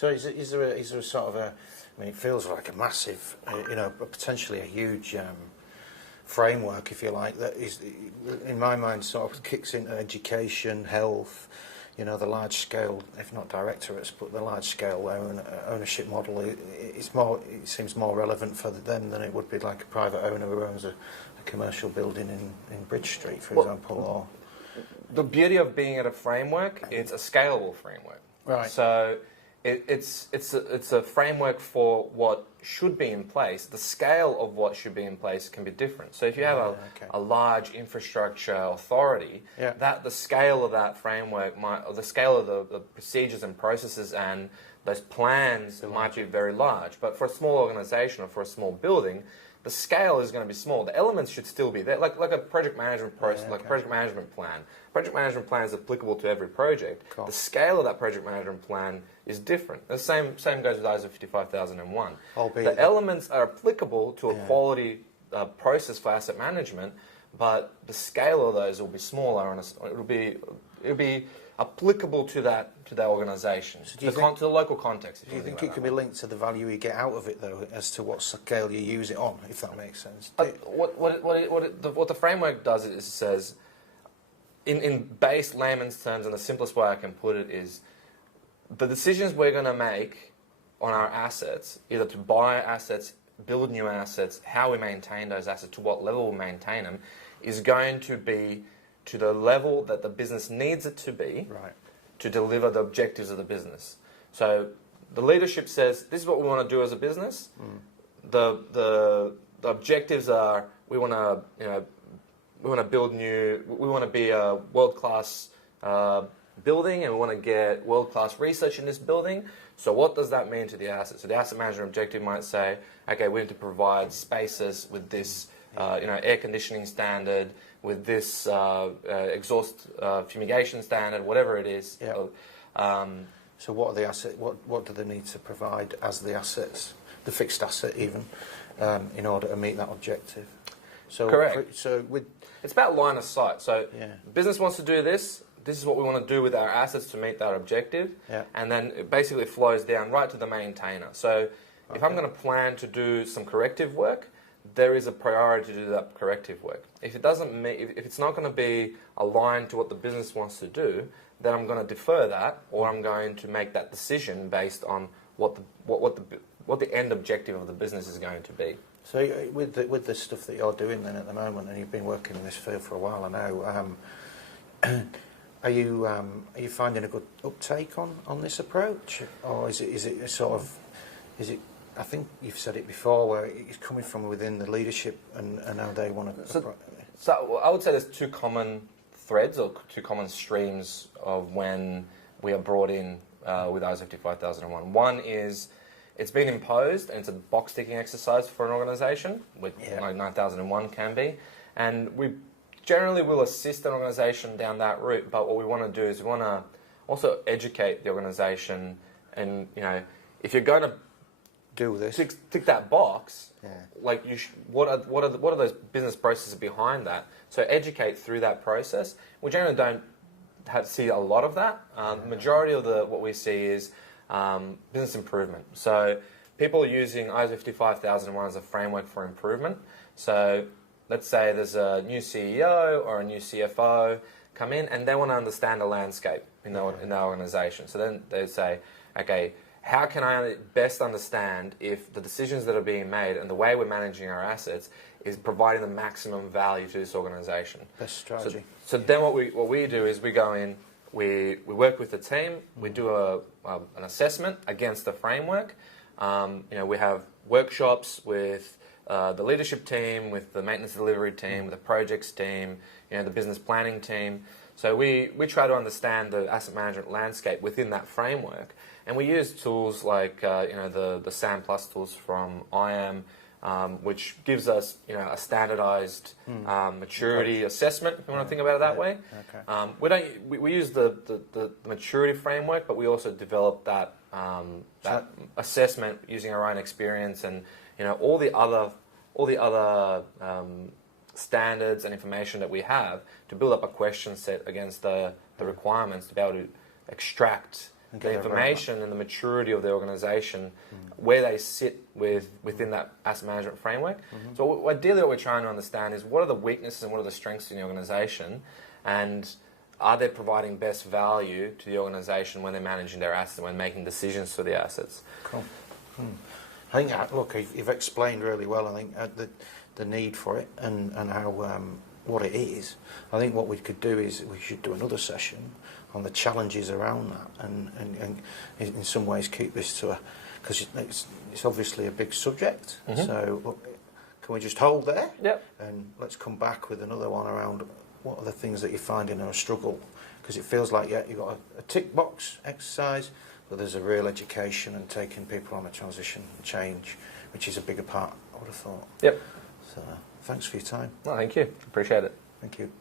So is there a sort of a, I mean, it feels like a massive, potentially a huge framework, if you like, that is, in my mind, sort of kicks into education, health, the large scale, if not directorates, but the large scale ownership model. It seems more relevant for them than it would be like a private owner who owns a commercial building in Bridge Street, for example. Or the beauty of being at a framework, it's a scalable framework. Right. So it's a framework for what should be in place. The scale of what should be in place can be different. So if you have a large infrastructure authority, that the scale of that framework or the scale of the procedures and processes and those plans might be very large. But for a small organisation or for a small building, the scale is going to be small. The elements should still be there, like a project management process, like a project management plan. Project management plan is applicable to every project. Cool. The scale of that project management plan is different. The same goes with ISO55001. The elements are applicable to a quality process for asset management, but the scale of those will be smaller, and it'll be applicable to that organisation, to the local context. Do you think it can be linked to the value you get out of it, though, as to what scale you use it on, if that makes sense? What the framework does is it says, in base layman's terms, and the simplest way I can put it is, the decisions we're going to make on our assets, either to buy assets, build new assets, how we maintain those assets, to what level we maintain them, is going to be to the level that the business needs it to be to deliver the objectives of the business. So the leadership says, this is what we want to do as a business. The objectives are, we want to build new, we want to be a world-class building, and we want to get world-class research in this building. So what does that mean to the asset? So the asset management objective might say, okay, we need to provide spaces with this air conditioning standard, with this exhaust fumigation standard, whatever it is. Yep. So what are the assets? What do they need to provide as the assets, the fixed asset even, in order to meet that objective? So correct. It's about line of sight. So business wants to do this. This is what we want to do with our assets to meet that objective. And then it basically flows down right to the maintainer. So if I'm going to plan to do some corrective work, there is a priority to do that corrective work. If it doesn't if it's not going to be aligned to what the business wants to do, then I'm going to defer that, or I'm going to make that decision based on what the end objective of the business is going to be. So with the stuff that you're doing then at the moment, and you've been working in this field for a while, I know. Are you finding a good uptake on this approach, or is it a sort of, I think you've said it before, where it's coming from within the leadership and how they want to. So I would say there's two common threads or two common streams of when we are brought in with ISO55001. One is it's been imposed, and it's a box ticking exercise for an organisation, which like 9001 can be, and we generally will assist an organisation down that route. But what we want to do is we want to also educate the organisation, and if you're going to do this, tick that box, like what are those business processes behind that? So educate through that process. We generally don't see a lot of that. The majority of what we see is business improvement. So people are using ISO 55001 as a framework for improvement. So let's say there's a new CEO or a new CFO come in, and they want to understand the landscape in their organisation. So then they say, okay, how can I best understand if the decisions that are being made and the way we're managing our assets is providing the maximum value to this organisation? Best strategy. So then what we do is we go in, we work with the team, we do an assessment against the framework. We have workshops with the leadership team, with the maintenance delivery team, with the projects team, the business planning team. So we try to understand the asset management landscape within that framework. And we use tools like the SAM Plus tools from IAM, which gives us a standardized maturity assessment, if you want to think about it that way. Okay. We use the maturity framework, but we also develop that assessment using our own experience and all the other standards and information that we have to build up a question set against the requirements to be able to extract And the get a information and the maturity of the organisation, where they sit within that asset management framework. So ideally what we're trying to understand is what are the weaknesses and what are the strengths in the organisation, and are they providing best value to the organisation when they're managing their assets and when making decisions for the assets. Cool. I think, look, you've explained really well, I think, the need for it and how what it is. I think what we could do is we should do another session on the challenges around that and in some ways keep this to because it's obviously a big subject. So look, can we just hold there? Yep. And let's come back with another one around what are the things that you're finding are a struggle, because it feels like you've got a tick box exercise, but there's a real education and taking people on a transition change, which is a bigger part, I would have thought. Yep. So thanks for your time. Well, thank you. Appreciate it. Thank you.